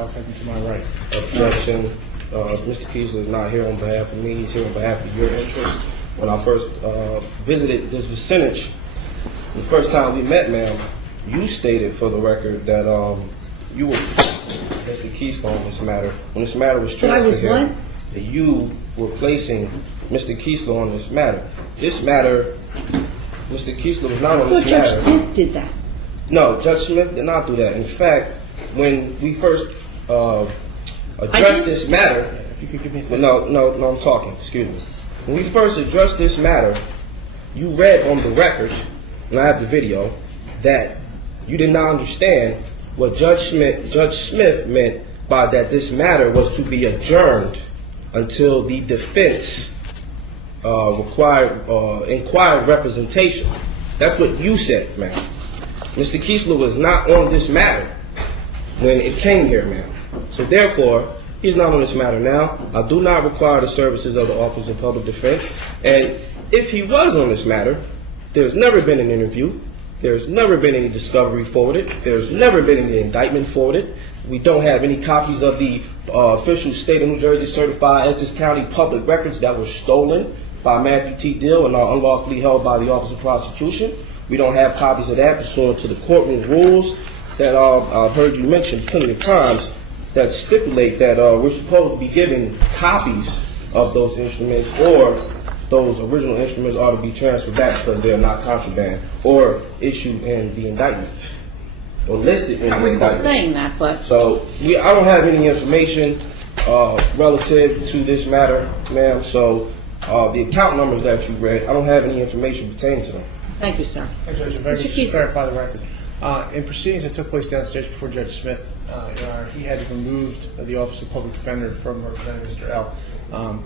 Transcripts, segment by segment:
L. Present to my right. Objection. Mr. Keesler is not here on behalf of me. He's here on behalf of your interest. When I first visited this vicinage, the first time we met, ma'am, you stated for the record that you were Mr. Keesler on this matter. When this matter was transferred here, that you were placing Mr. Keesler on this matter. This matter, Mr. Keesler was not on this matter. Judge Smith did that. No, Judge Smith did not do that. In fact, when we first addressed this matter, If you could give me a second. no, I'm talking. Excuse me. When we first addressed this matter, you read on the record, and I have the video, that you did not understand what Judge Smith meant by that this matter was to be adjourned until the defense inquired representation. That's what you said, ma'am. Mr. Keesler was not on this matter when it came here, ma'am. So therefore, he's not on this matter now. I do not require the services of the Office of Public Defense. And if he was on this matter, there's never been an interview. There's never been any discovery forwarded. There's never been any indictment forwarded. We don't have any copies of the official state of New Jersey certified Essex County public records that were stolen by Matthew T. Dill and are unlawfully held by the Office of Prosecution. We don't have copies of that pursuant to the courtroom rules that I've heard you mention plenty of times that stipulate that we're supposed to be giving copies of those instruments, or those original instruments ought to be transferred back because they're not contraband or issued in the indictment or listed in the indictment. I recall saying that, but... So I don't have any information relative to this matter, ma'am. So the account numbers that you read, I don't have any information pertaining to them. Thank you, sir. Judge, if I could just clarify the record. In proceedings that took place downstairs before Judge Smith, Your Honor, he had removed the Office of Public Defender from representing Mr. L.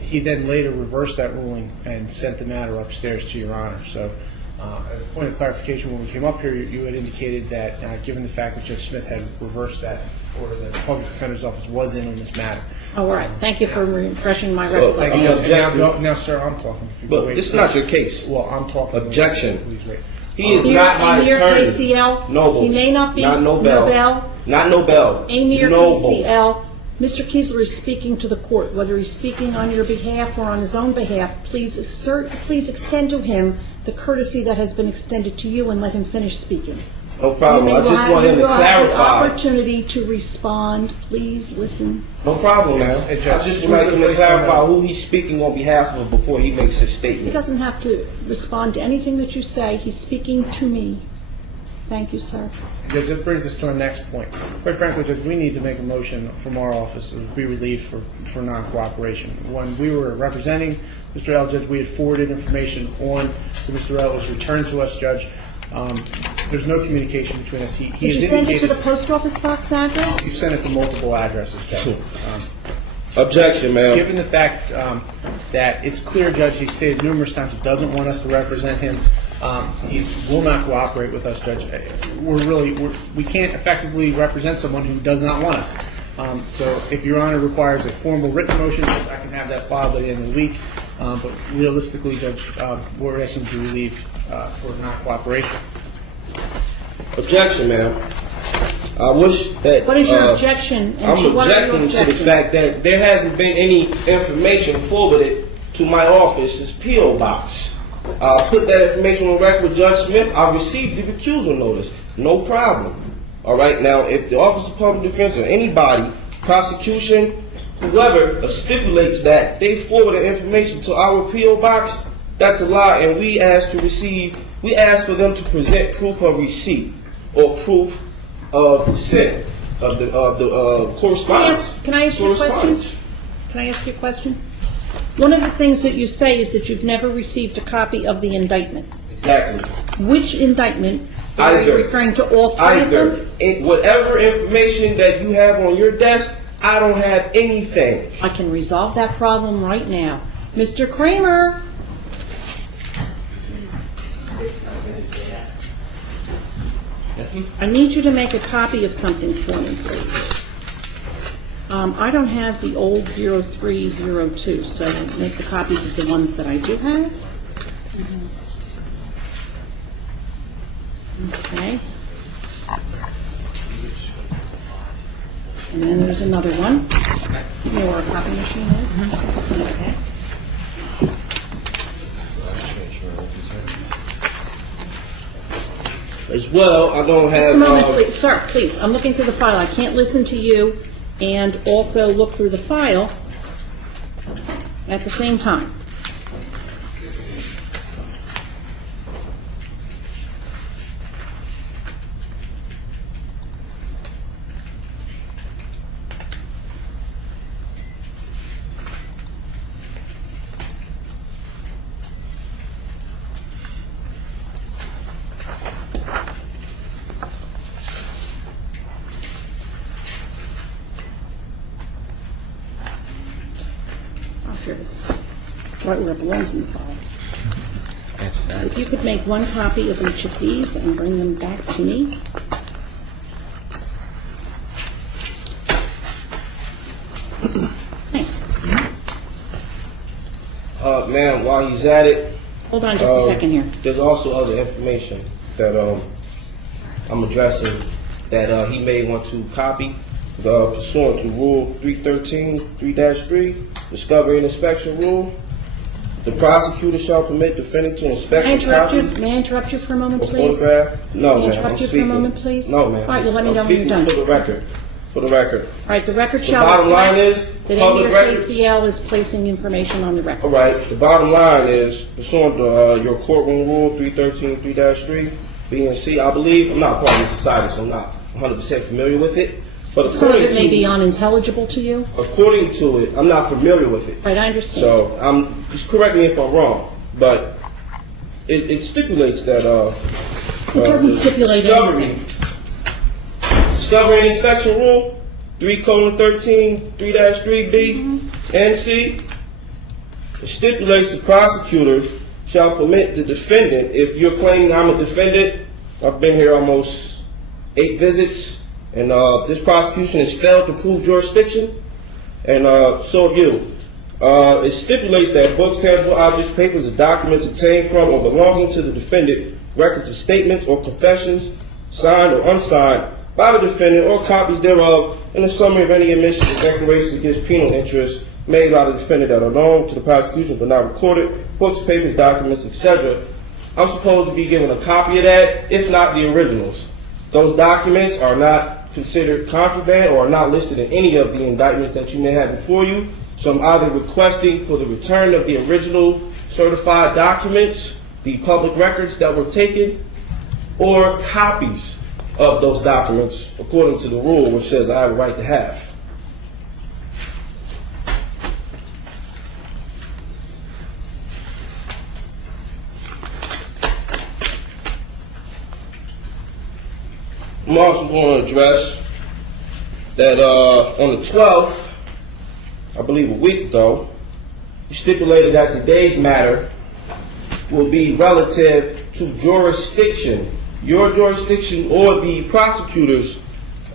He then later reversed that ruling and sent the matter upstairs to Your Honor. So, as a point of clarification, when we came up here, you had indicated that, given the fact that Judge Smith had reversed that order, that the Public Defender's Office was in on this matter. All right. Thank you for refreshing my record. Thank you. Now, sir, I'm talking. But this is not your case. Well, I'm talking. Objection. Please wait. He is not my Amir attorney. ACL. Noble. He may not be. Not Nobel. Not Nobel. Amir Noble. ACL. Mr. Keesler is speaking to the court. Whether he's speaking on your behalf or on his own behalf, please extend to him the courtesy that has been extended to you and let him finish speaking. No problem. I just want him to You will have the clarify. opportunity to respond. Please listen. No problem, ma'am. I just would like him to clarify who he's speaking on behalf of before he makes his He statement. doesn't have to respond to anything that you say. He's speaking to me. Thank you, sir. Judge, that brings us to our next point. Quite frankly, Judge, we need to make a motion from our office to be relieved for non-cooperation. When we were representing Mr. L, Judge, we had forwarded information on to Mr. L. It was returned to us, Judge. There's no communication between us. Did you send it to the post office box address? We've sent it to multiple addresses, Judge. Objection, ma'am. Given the fact that it's clear, Judge, he stated numerous times he doesn't want us to represent him. He will not cooperate with us, Judge. We can't effectively represent someone who does not want us. So if Your Honor requires a formal written motion, I can have that filed by the end of the week. But realistically, Judge, we're asking to be relieved for non-cooperation. Objection, ma'am. I wish that... What is your objection? And to I'm what are you objecting to the objecting? fact that there hasn't been any information forwarded to my office's P.O. box. I'll put that information on record with Judge Smith. I received the recusal notice. No problem. All right? Now, if the Office of Public Defense or anybody, prosecution, whoever stipulates that they forward the information to our P.O. box, that's a lie. And we ask for them to present proof of receipt or proof of sent of the correspondence. Can I ask you a question? Can I ask you a question? One of the things that you say is that you've never received a copy of the indictment. Exactly. Which indictment? Are you referring to all three of them? Whatever information that you have on your desk, I don't have anything. I can resolve that problem right now. Mr. Kramer. I need you to make a copy of something for me, please. I don't have the old 0302, so make the copies of the ones that I do have. Okay. And then there's another one. You know where a copy machine is? Okay. As well, I don't have. Just a moment, please. Sir, please. I'm looking through the file. I can't listen to you and also look through the file at the same time. Oh, here it is. Right where it belongs in the file. That's bad. If you could make one copy of each of these and bring them back to me. Thanks. Ma'am, while he's at it, Hold on just a second here. there's also other information that I'm addressing that he may want to copy. Pursuant to Rule 313, 3-3, Discovery and Inspection Rule, the prosecutor shall permit defendant to inspect May I a interrupt you? copy May I interrupt you for a moment, or please? photograph. No, May I ma'am, interrupt I'm you for a speaking. moment, please? No, ma'am. All right, well, let me I'm know when you're speaking done. For the record. For the record. All right, the record The shall bottom line reflect is, that public any records. KCL is placing information on the record. All right. The bottom line is, pursuant to your courtroom rule 313, 3-3, B and C, I believe, I'm not part of the society, so I'm not 100% familiar with it. But Some of according it may be to, unintelligible to you. according to it, I'm not familiar with it. Right, I understand. So, just correct me if I'm wrong, but it stipulates that, It doesn't the stipulate anything. Discovery and Inspection Rule 3:13, 3-3B and C. It stipulates the prosecutor shall permit the defendant, if you're claiming I'm a defendant, I've been here almost 8 visits, and this prosecution has failed to prove jurisdiction, and so have you. It stipulates that books, tangible objects, papers, or documents obtained from or belonging to the defendant, records of statements or confessions, signed or unsigned by the defendant, or copies thereof, and a summary of any admissions or declarations against penal interest made by the defendant that are known to the prosecution but not recorded, books, papers, documents, etc. I'm supposed to be given a copy of that, if not the originals. Those documents are not considered contraband or are not listed in any of the indictments that you may have before you. So I'm either requesting for the return of the original certified documents, the public records that were taken, or copies of those documents according to the rule which says I have a right to have. I'm also going to address that on the 12th, I believe a week ago, you stipulated that today's matter will be relative to jurisdiction, your jurisdiction or the prosecutor's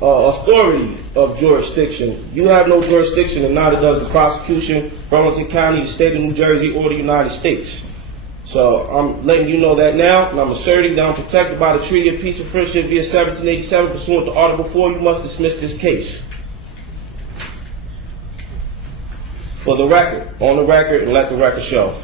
authority of jurisdiction. You have no jurisdiction, and neither does the prosecution, Burlington County, the state of New Jersey, or the United States. So I'm letting you know that now, and I'm asserting that I'm protected by the Treaty of Peace and Friendship via 1787, pursuant to Article 4. You must dismiss this case. For the record, on the record, and let the record show.